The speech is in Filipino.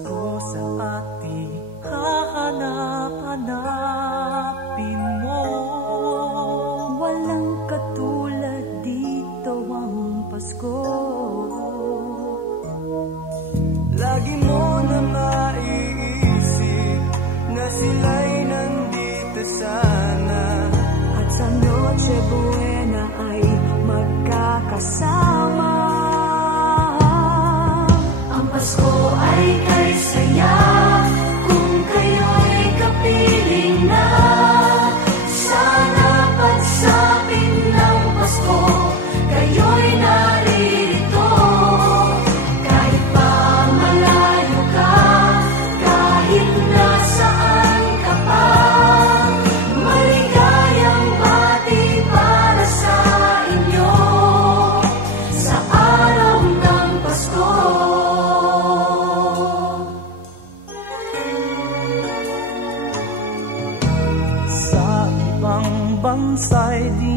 Pasko sa ating hahanap-hanapin mo. Walang katulad dito ang Pasko. Lagi mo na maiisip na sila'y nandito sana, at sa Noche Buena ay magkakasama. Ang Pasko ay kay saya kung kayo'y kapiling na. Sana pagsapit ng Pasko, kayo'y naririto. Kahit pa malayo ka, kahit nasaan ka pa, maligayang bati para sa inyo sa araw ng Pasko. Sa ibang bansa'y di